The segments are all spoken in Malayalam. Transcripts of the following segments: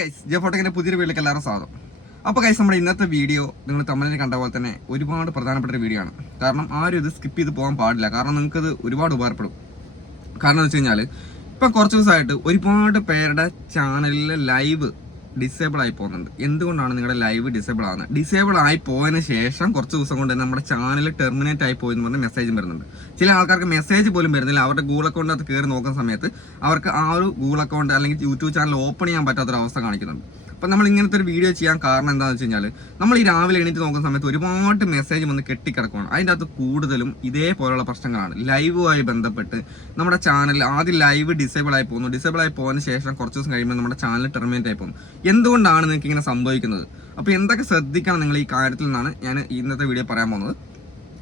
ഗൈസ് ജെ ഫോട്ടോക്കിന്റെ പുതിയൊരു വീട്ടിലേക്ക് എല്ലാവരും സ്വാഗതം. അപ്പോൾ ഗൈസ് നമ്മുടെ ഇന്നത്തെ വീഡിയോ നിങ്ങൾ തമിഴിൽ കണ്ട പോലെ തന്നെ ഒരുപാട് പ്രധാനപ്പെട്ട വീഡിയോ ആണ്. കാരണം ആരും ഇത് സ്കിപ്പ് ചെയ്ത് പോകാൻ പാടില്ല. കാരണം നിങ്ങൾക്ക് ഇത് ഒരുപാട് ഉപകാരപ്പെടും. കാരണം എന്ന് വെച്ച് കഴിഞ്ഞാൽ ഇപ്പം കുറച്ച് ദിവസമായിട്ട് ഒരുപാട് പേരുടെ ചാനലിലെ ലൈവ് ഡിസേബിൾ ആയി പോകുന്നുണ്ട്. എന്തുകൊണ്ടാണ് നിങ്ങളുടെ ലൈവ് ഡിസേബിൾ ആകുന്നത് ഡിസേബിൾ ആയി പോയതിനു ശേഷം കുറച്ച് ദിവസം കൊണ്ട് നമ്മുടെ ചാനൽ ടെർമിനേറ്റ് ആയി പോയി എന്ന് പറഞ്ഞ മെസ്സേജും വരുന്നുണ്ട്. ചില ആൾക്കാർക്ക് മെസ്സേജ് പോലും വരുന്നില്ല. അവരുടെ ഗൂഗിൾ അക്കൗണ്ട് അത് കയറി നോക്കുന്ന സമയത്ത് അവർക്ക് ആ ഒരു ഗൂഗിൾ അക്കൗണ്ട് അല്ലെങ്കിൽ യൂട്യൂബ് ചാനൽ ഓപ്പൺ ചെയ്യാൻ പറ്റാത്തൊരവസ്ഥ കാണിക്കുന്നുണ്ട്. അപ്പം നമ്മൾ ഇങ്ങനത്തെ ഒരു വീഡിയോ ചെയ്യാൻ കാരണം എന്താണെന്ന് വെച്ച് കഴിഞ്ഞാൽ നമ്മൾ ഈ രാവിലെ എണീറ്റ് നോക്കുന്ന സമയത്ത് ഒരുപാട് മെസ്സേജ് വന്ന് കെട്ടിക്കിടക്കുകയാണ് അതിന്റെ അകത്ത് കൂടുതലും ഇതേപോലുള്ള പ്രശ്നങ്ങളാണ്. ലൈവുമായി ബന്ധപ്പെട്ട് നമ്മുടെ ചാനൽ ആദ്യം ലൈവ് ഡിസേബിൾ ആയി പോകുന്നു. ഡിസേബിൾ ആയി പോകുന്ന ശേഷം കുറച്ച് ദിവസം കഴിയുമ്പോൾ നമ്മുടെ ചാനൽ ടെർമിനേറ്റ് ആയി പോകും. എന്തുകൊണ്ടാണ് നിങ്ങൾക്ക് ഇങ്ങനെ സംഭവിക്കുന്നത്? അപ്പോൾ എന്തൊക്കെ ശ്രദ്ധിക്കണം നിങ്ങൾ ഈ കാര്യത്തിൽ നിന്നാണ് ഞാൻ ഇന്നത്തെ വീഡിയോ പറയാൻ പോകുന്നത്.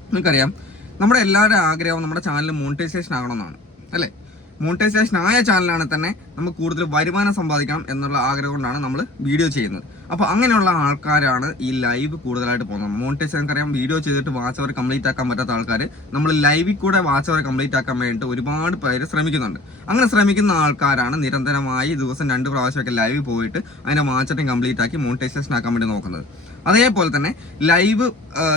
നിങ്ങൾക്കറിയാം നമ്മുടെ എല്ലാവരുടെ ആഗ്രഹവും നമ്മുടെ ചാനൽ മോണിറ്റൈസേഷൻ ആകണമെന്നാണ്. അല്ലേ? മോണിറ്റൈസേഷൻ ആയ ചാനലാണ് തന്നെ നമുക്ക് കൂടുതൽ വരുമാനം സമ്പാദിക്കണം എന്നുള്ള ആഗ്രഹം കൊണ്ടാണ് നമ്മൾ വീഡിയോ ചെയ്യുന്നത്. അപ്പോൾ അങ്ങനെയുള്ള ആൾക്കാരാണ് ഈ ലൈവ് കൂടുതലായിട്ട് പോകുന്നത്. മോണിറ്റൈസ് നമുക്കറിയാം വീഡിയോ ചെയ്തിട്ട് വാച്ച് അവർ കംപ്ലീറ്റ് ആക്കാൻ പറ്റാത്ത ആൾക്കാർ നമ്മൾ ലൈവിൽ കൂടെ വാച്ച് അവർ കംപ്ലീറ്റ് ആക്കാൻ വേണ്ടിയിട്ട് ഒരുപാട് പേര് ശ്രമിക്കുന്നുണ്ട്. അങ്ങനെ ശ്രമിക്കുന്ന ആൾക്കാരാണ് നിരന്തരമായി ദിവസം രണ്ട് പ്രാവശ്യമൊക്കെ ലൈവിൽ പോയിട്ട് അതിന്റെ വാച്ചറിങ് കംപ്ലീറ്റ് ആക്കി മോണിറ്റൈസേഷൻ ആക്കാൻ വേണ്ടി നോക്കുന്നത്. അതേപോലെ തന്നെ ലൈവ്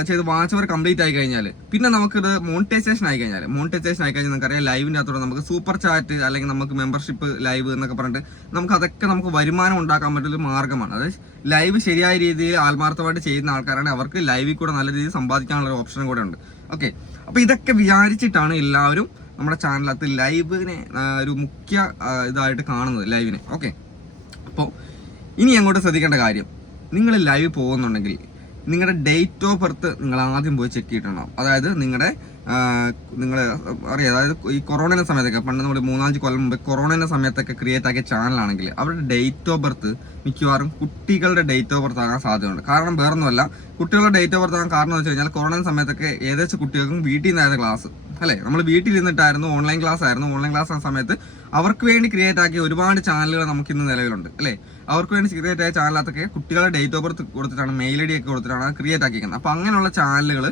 ചെയ്ത് വാച്ച് അവർ കംപ്ലീറ്റ് ആയി കഴിഞ്ഞാൽ പിന്നെ നമുക്കിത് മോണിറ്റൈസേഷൻ ആയി കഴിഞ്ഞാൽ മോണിറ്റൈസേഷൻ ആയി കഴിഞ്ഞാൽ നമുക്കറിയാം ലൈവിന്റെ അകത്തോടെ നമുക്ക് സൂപ്പർ ചാറ്റ് അല്ലെങ്കിൽ നമുക്ക് മെമ്പർഷിപ്പ് ലൈവ് എന്നൊക്കെ പറഞ്ഞിട്ട് നമുക്ക് അതൊക്കെ നമുക്ക് വരുമാനം ഉണ്ടാക്കാൻ പറ്റുന്ന മാർഗമാണ് അതായത് ലൈവ് ശരിയായ രീതിയിൽ ആത്മാർത്ഥമായിട്ട് ചെയ്യുന്ന ആൾക്കാരാണ് അവർക്ക് ലൈവിൽ കൂടെ നല്ല രീതിയിൽ സമ്പാദിക്കാനുള്ള ഒരു ഓപ്ഷനും കൂടെ ഉണ്ട്. ഓക്കെ അപ്പോൾ ഇതൊക്കെ വിചാരിച്ചിട്ടാണ് എല്ലാവരും നമ്മുടെ ചാനലകത്ത് ലൈവിനെ ഒരു മുഖ്യ ഇതായിട്ട് കാണുന്നത് ലൈവിനെ ഓക്കെ അപ്പോൾ ഇനി അങ്ങോട്ട് ശ്രദ്ധിക്കേണ്ട കാര്യം. നിങ്ങൾ ലൈവ് പോകുന്നുണ്ടെങ്കിൽ നിങ്ങളുടെ ഡേറ്റ് ഓഫ് ബർത്ത് നിങ്ങൾ ആദ്യം പോയി ചെക്ക് ചെയ്തിട്ടുണ്ടാവും. അതായത് നിങ്ങളുടെ നിങ്ങൾ അറിയാം അതായത് ഈ കൊറോണയുടെ സമയത്തൊക്കെ പണ്ട് നമ്മൾ മൂന്നാഞ്ച് കൊല്ലം മുമ്പ് കൊറോണയുടെ സമയത്തൊക്കെ ക്രിയേറ്റ് ആക്കിയ ചാനലാണെങ്കിൽ അവരുടെ ഡേറ്റ് ഓഫ് ബർത്ത് മിക്കവാറും കുട്ടികളുടെ ഡേറ്റ് ഓഫ് ബർത്ത് ആകാൻ സാധ്യതയുണ്ട്. കാരണം വേറൊന്നുമല്ല കുട്ടികളുടെ ഡേറ്റ് ഓഫ് ബർത്ത് ആകാൻ കാരണം എന്ന് വെച്ച് കഴിഞ്ഞാൽ കൊറോണ സമയത്തൊക്കെ ഏകദേശം കുട്ടികൾക്കും വീട്ടിൽ നിന്നായിരുന്നു ക്ലാസ് അല്ലേ? നമ്മൾ വീട്ടിൽ ഇരുന്നിട്ടായിരുന്നു ഓൺലൈൻ ക്ലാസ് ആയിരുന്നു. ഓൺലൈൻ ക്ലാസ് ആ സമയത്ത് അവർക്ക് വേണ്ടി ക്രിയേറ്റ് ആക്കിയ ഒരുപാട് ചാനലുകൾ നമുക്ക് ഇന്ന് നിലവിലുണ്ട് അല്ലേ? അവർക്ക് വേണ്ടി ക്രിയേറ്റ് ആയ ചാനലകത്തൊക്കെ കുട്ടികളുടെ ഡേറ്റ് ഓഫ് ബർത്ത് കൊടുത്തിട്ടാണ് മെയിൽ ഐ ഡി ഒക്കെ കൊടുത്തിട്ടാണ് ക്രിയേറ്റ് ആക്കിയിരിക്കുന്നത്. അപ്പോൾ അങ്ങനെയുള്ള ചാനലുകൾ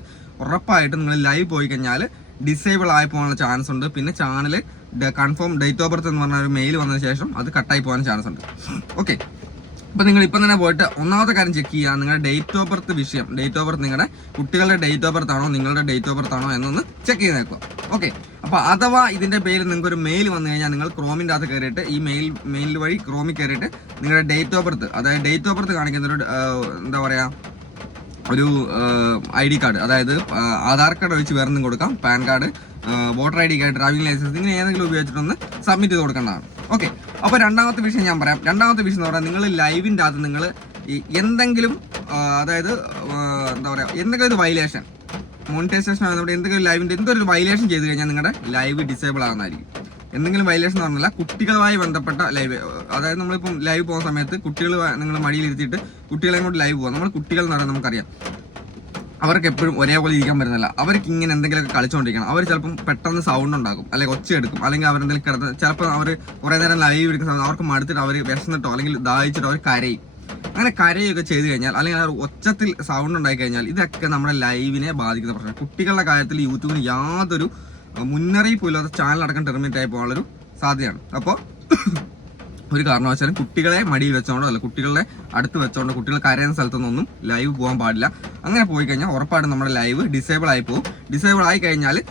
ഉറപ്പായിട്ട് നിങ്ങൾ ലൈവ് പോയി കഴിഞ്ഞാൽ ഡിസേബിൾ ആയി പോകാനുള്ള ചാൻസ് ഉണ്ട്. പിന്നെ channel confirm date of birth എന്ന് പറഞ്ഞ ഒരു മെയിൽ വന്നതിന് ശേഷം അത് കട്ടായി പോകാൻ ചാൻസ് ഉണ്ട്. ഓക്കെ അപ്പോൾ നിങ്ങൾ ഇപ്പം തന്നെ പോയിട്ട് ഒന്നാമത്തെ കാര്യം ചെക്ക് ചെയ്യുക. നിങ്ങളുടെ ഡേറ്റ് ഓഫ് ബർത്ത് വിഷയം. ഡേറ്റ് ഓഫ് ബർത്ത് നിങ്ങളുടെ കുട്ടികളുടെ ഡേറ്റ് ഓഫ് ബർത്ത് ആണോ നിങ്ങളുടെ ഡേറ്റ് ഓഫ് ബർത്ത് ആണോ എന്നൊന്ന് ചെക്ക് ചെയ്ത് നോക്കുക. ഓക്കെ അപ്പോൾ അഥവാ ഇതിന്റെ പേര് നിങ്ങൾക്ക് ഒരു മെയിൽ വന്നു കഴിഞ്ഞാൽ നിങ്ങൾ ക്രോമിന്റെ അകത്ത് കയറിയിട്ട് ഈ മെയിൽ മെയിൽ വഴി ക്രോമിൽ കയറിയിട്ട് നിങ്ങളുടെ ഡേറ്റ് ഓഫ് ബർത്ത് അതായത് ഡേറ്റ് ഓഫ് ബർത്ത് കാണിക്കുന്ന ഒരു എന്താ പറയുക ഒരു ഐ ഡി കാർഡ് അതായത് ആധാർ കാർഡ് ഒഴിച്ച് വേറെ ഒന്നും കൊടുക്കാം. PAN card voter I D card driving licence ഇങ്ങനെ ഏതെങ്കിലും ഉപയോഗിച്ചിട്ടൊന്ന് സബ്മിറ്റ് ചെയ്ത് കൊടുക്കേണ്ടതാണ്. ഓക്കെ അപ്പോൾ രണ്ടാമത്തെ വിഷയം ഞാൻ പറയാം. രണ്ടാമത്തെ വിഷയം എന്ന് പറഞ്ഞാൽ നിങ്ങൾ ലൈവിന്റെ അകത്ത് നിങ്ങൾ എന്തെങ്കിലും അതായത് എന്താ പറയുക എന്തെങ്കിലും ഒരു വൈലേഷൻ മോണിറ്റൈസേഷൻ ആകുന്നവിടെ എന്തെങ്കിലും ലൈവിന്റെ എന്തൊരു വയലേഷൻ ചെയ്ത് കഴിഞ്ഞാൽ നിങ്ങളുടെ ലൈവ് ഡിസേബിൾ ആകുന്നതായിരിക്കും എന്തെങ്കിലും വയലേഷൻ എന്ന് പറഞ്ഞാൽ കുട്ടികളുമായി ബന്ധപ്പെട്ട ലൈവ് അതായത് നമ്മളിപ്പം ലൈവ് പോകുന്ന സമയത്ത് കുട്ടികൾ നിങ്ങൾ മടിയിലിരുത്തിയിട്ട് കുട്ടികളെ കൊണ്ട് ലൈവ് പോകാം നമ്മൾ കുട്ടികൾ എന്ന് പറഞ്ഞാൽ നമുക്കറിയാം. അവർക്ക് എപ്പോഴും ഒരേപോലെ ഇരിക്കാൻ പറ്റുന്നില്ല. അവർക്ക് ഇങ്ങനെ എന്തെങ്കിലുമൊക്കെ കളിച്ചുകൊണ്ടിരിക്കണം അവർ ചിലപ്പം പെട്ടെന്ന് സൗണ്ട് ഉണ്ടാക്കും. അല്ലെങ്കിൽ ഒച്ച എടുക്കും. അല്ലെങ്കിൽ അവരെന്തെങ്കിലും കിടന്ന് ചിലപ്പോൾ അവർ കുറേ നേരം ലൈവ് എടുക്കുന്ന സമയത്ത് അവർക്ക് മടുത്തിട്ട് അവർ വിശന്നിട്ടോ അല്ലെങ്കിൽ ദാഹിച്ചിട്ടോ അവർ കരയും. അങ്ങനെ കരയൊക്കെ ചെയ്തു കഴിഞ്ഞാൽ അല്ലെങ്കിൽ അവർ ഒച്ചത്തിൽ സൗണ്ട് ഉണ്ടായി കഴിഞ്ഞാൽ ഇതൊക്കെ നമ്മുടെ ലൈവിനെ ബാധിക്കുന്ന പ്രശ്നം കുട്ടികളുടെ കാര്യത്തിൽ യൂട്യൂബിന് യാതൊരു മുന്നറിയിപ്പില്ലാത്ത ചാനൽ അടക്കം ടെർമിനേറ്റ് ആയി പോകാനുള്ളൊരു സാധ്യതയാണ്. അപ്പോൾ ഒരു കാരണവശാലും കുട്ടികളെ മടിയിൽ വെച്ചോണ്ടോ അല്ല കുട്ടികളെ അടുത്ത് വെച്ചോണ്ടോ കുട്ടികൾ കരയുന്ന സ്ഥലത്തൊന്നും ലൈവ് പോകാൻ പാടില്ല. അങ്ങനെ പോയി കഴിഞ്ഞാൽ ഉറപ്പായിട്ടും നമ്മുടെ ലൈവ് ഡിസേബിൾ ആയി പോകും. ഡിസേബിൾ ആയി കഴിഞ്ഞാൽ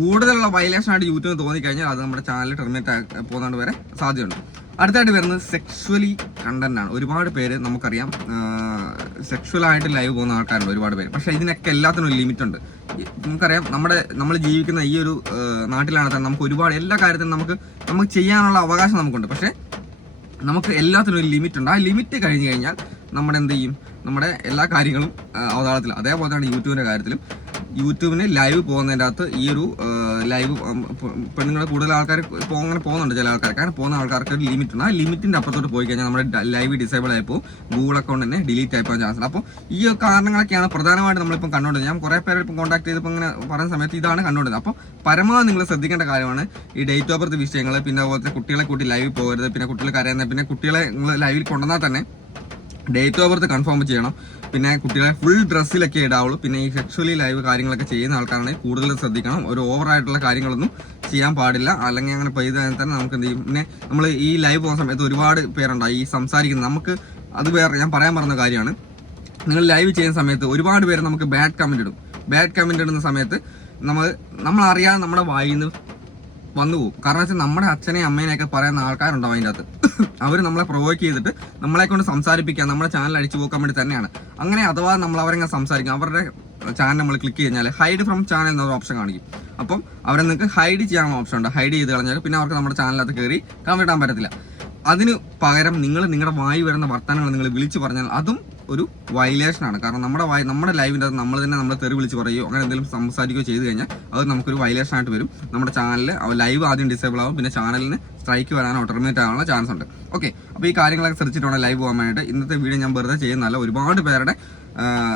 കൂടുതലുള്ള വയലേഷൻ ആയിട്ട് യൂട്യൂബ് തോന്നിക്കഴിഞ്ഞാൽ അത് നമ്മുടെ ചാനൽ ടെർമിനേറ്റ് പോകുന്നതുകൊണ്ട് വരെ സാധ്യതയുണ്ട്. അടുത്തായിട്ട് വരുന്നത് സെക്ഷുവലി കണ്ടന്റ് ആണ്. ഒരുപാട് പേര് നമുക്കറിയാം സെക്ഷുവൽ ആയിട്ട് ലൈവ് പോകുന്ന ആൾക്കാരുണ്ട് ഒരുപാട് പേര്. പക്ഷേ ഇതിനൊക്കെ എല്ലാത്തിനും ഒരു ലിമിറ്റ് ഉണ്ട്. നമുക്കറിയാം നമ്മുടെ നമ്മൾ ജീവിക്കുന്ന ഈ ഒരു നാട്ടിലാണ് തന്നെ നമുക്ക് ഒരുപാട് എല്ലാ കാര്യത്തിനും നമുക്ക് നമുക്ക് ചെയ്യാനുള്ള അവകാശം നമുക്കുണ്ട്. പക്ഷേ നമുക്ക് എല്ലാത്തിനും ഒരു ലിമിറ്റ് ഉണ്ട്. ആ ലിമിറ്റ് കഴിഞ്ഞ് കഴിഞ്ഞാൽ നമ്മുടെ എന്ത് ചെയ്യും? നമ്മുടെ എല്ലാ കാര്യങ്ങളും അവതാളത്തിലും അതേപോലെ തന്നെ യൂട്യൂബിന്റെ കാര്യത്തിലും. യൂട്യൂബിന് ലൈവ് പോകുന്നതിന്റെ അകത്ത് ഈ ഒരു ലൈവ് പെണ്ണുങ്ങളെ കൂടുതൽ ആൾക്കാർ അങ്ങനെ പോകുന്നുണ്ട് ചില ആൾക്കാർ അങ്ങനെ പോകുന്ന ആൾക്കാർക്ക് ഒരു ലിമിറ്റ് ഉണ്ട്. ആ ലിമിറ്റിന്റെ അപ്പുറത്തോട്ട് പോയി കഴിഞ്ഞാൽ നമ്മുടെ ലൈവ് ഡിസേബിൾ ആയപ്പോൾ ഗൂഗിൾ അക്കൗണ്ട് തന്നെ ഡിലീറ്റ് ആയി പോകാൻ ചാൻസ് ഉണ്ട്. അപ്പോൾ ഈ കാരണങ്ങളൊക്കെയാണ് പ്രധാനമായിട്ട് നമ്മളിപ്പം കണ്ടുകൊണ്ടത് ഞാൻ കുറേ പേരെ ഇപ്പം കോൺടാക്ട് ചെയ്തപ്പോൾ ഇങ്ങനെ പറയുന്ന സമയത്ത് ഇതാണ് കണ്ടുകൊണ്ടത് അപ്പോൾ പരമാവധി നിങ്ങൾ ശ്രദ്ധിക്കേണ്ട കാര്യമാണ് ഈ ഡേറ്റ് ഓഫ് ബർത്ത് വിഷയങ്ങൾ പിന്നെ അതുപോലത്തെ കുട്ടികളെ കൂട്ടി ലൈവ് പോകരുത് പിന്നെ കുട്ടികൾ കരയുന്നത് പിന്നെ കുട്ടികളെ നിങ്ങൾ ലൈവിൽ കൊണ്ടുവന്നാൽ തന്നെ ഡേറ്റ് ഓഫ് ബർത്ത് കൺഫേം ചെയ്യണം. പിന്നെ കുട്ടികളെ ഫുൾ ഡ്രസ്സിലൊക്കെ ഇടാവുള്ളൂ. പിന്നെ ഈ സെക്ഷലി ലൈവ് കാര്യങ്ങളൊക്കെ ചെയ്യുന്ന ആൾക്കാരാണെങ്കിൽ കൂടുതൽ ശ്രദ്ധിക്കണം. ഒരു ഓവർ ആയിട്ടുള്ള കാര്യങ്ങളൊന്നും ചെയ്യാൻ പാടില്ല. അല്ലെങ്കിൽ അങ്ങനെ പെയ്ത് തന്നെ നമുക്ക് എന്ത് ചെയ്യും? പിന്നെ നമ്മൾ ഈ ലൈവ് പോകുന്ന സമയത്ത് ഒരുപാട് പേരുണ്ടാവും ഈ സംസാരിക്കുന്നത് നമുക്ക് അത് വേറെ ഞാൻ പറയാൻ പറഞ്ഞ കാര്യമാണ്. നിങ്ങൾ ലൈവ് ചെയ്യുന്ന സമയത്ത് ഒരുപാട് പേര് നമുക്ക് ബാഡ് കമന്റ് ഇടും. ബാഡ് കമന്റ് ഇടുന്ന സമയത്ത് നമ്മൾ അറിയാതെ നമ്മുടെ വായിൽ നിന്ന് വന്നു പോകും. കാരണം വെച്ചാൽ നമ്മുടെ അച്ഛനെയും അമ്മേനെയൊക്കെ പറയുന്ന ആൾക്കാരുണ്ടാവും അതിന്റെ അകത്ത് അവർ നമ്മളെ പ്രൊവോക്ക് ചെയ്തിട്ട് നമ്മളെ കൊണ്ട് സംസാരിപ്പിക്കാൻ നമ്മുടെ ചാനൽ അടിച്ചു പോക്കാൻ വേണ്ടി തന്നെയാണ്. അങ്ങനെ അഥവാ നമ്മൾ അവരെങ്ങനെ സംസാരിക്കും അവരുടെ ചാനൽ നമ്മൾ ക്ലിക്ക് കഴിഞ്ഞാൽ ഹൈഡ് ഫ്രം ചാനൽ എന്നൊരു ഓപ്ഷൻ കാണിക്കും. അപ്പം അവരെ നിങ്ങൾക്ക് ഹൈഡ് ചെയ്യാനുള്ള ഓപ്ഷൻ ഉണ്ട്. ഹൈഡ് ചെയ്ത് കളഞ്ഞാൽ പിന്നെ അവർക്ക് നമ്മുടെ ചാനലിനകത്ത് കയറി കമ്മിടാൻ പറ്റത്തില്ല. അതിന് പകരം നിങ്ങൾ നിങ്ങളുടെ വായി വരുന്ന വർത്തമാനങ്ങൾ നിങ്ങൾ വിളിച്ചു പറഞ്ഞാൽ അതും ഒരു വയലേഷൻ ആണ്. കാരണം നമ്മുടെ നമ്മുടെ ലൈവിന്റെ അത് നമ്മൾ തന്നെ നമ്മളെ തെറി വിളിച്ച് പറയുകയോ അങ്ങനെ എന്തെങ്കിലും സംസാരിക്കുകയോ ചെയ്തു കഴിഞ്ഞാൽ അത് നമുക്കൊരു വയലേഷൻ ആയിട്ട് വരും. നമ്മുടെ ചാനലിൽ ലൈവ് ആദ്യം ഡിസേബിൾ ആവും. പിന്നെ ചാനലിന് സ്ട്രൈക്ക് വരാനോ ടെർമിനേറ്റ് ആവാനുള്ള ചാൻസ് ഉണ്ട്. ഓക്കെ അപ്പോൾ ഈ കാര്യങ്ങളൊക്കെ ശ്രദ്ധിച്ചിട്ടാണ് ലൈവ് പോകാൻ വേണ്ടിയിട്ട്. ഇന്നത്തെ വീഡിയോ ഞാൻ വെറുതെ ചെയ്യുന്നതല്ല. ഒരുപാട് പേരുടെ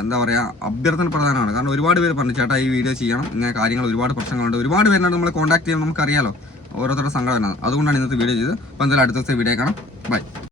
എന്താ പറയുക അഭ്യർത്ഥന പ്രധാനമാണ്. കാരണം ഒരുപാട് പേര് പറഞ്ഞു ചേട്ടാ ഈ വീഡിയോ ചെയ്യണം. ഇങ്ങനെ കാര്യങ്ങൾ ഒരുപാട് പ്രശ്നങ്ങളുണ്ട്. ഒരുപാട് പേരിനോട് നമ്മൾ കോൺടാക്ട് ചെയ്യാൻ നമുക്കറിയാലോ ഓരോരുത്തരുടെ സങ്കടം അതുകൊണ്ടാണ് ഇന്നത്തെ വീഡിയോ ചെയ്തത്. അപ്പോൾ എന്തായാലും അടുത്ത ദിവസത്തെ വീഡിയോ കാണാം. ബൈ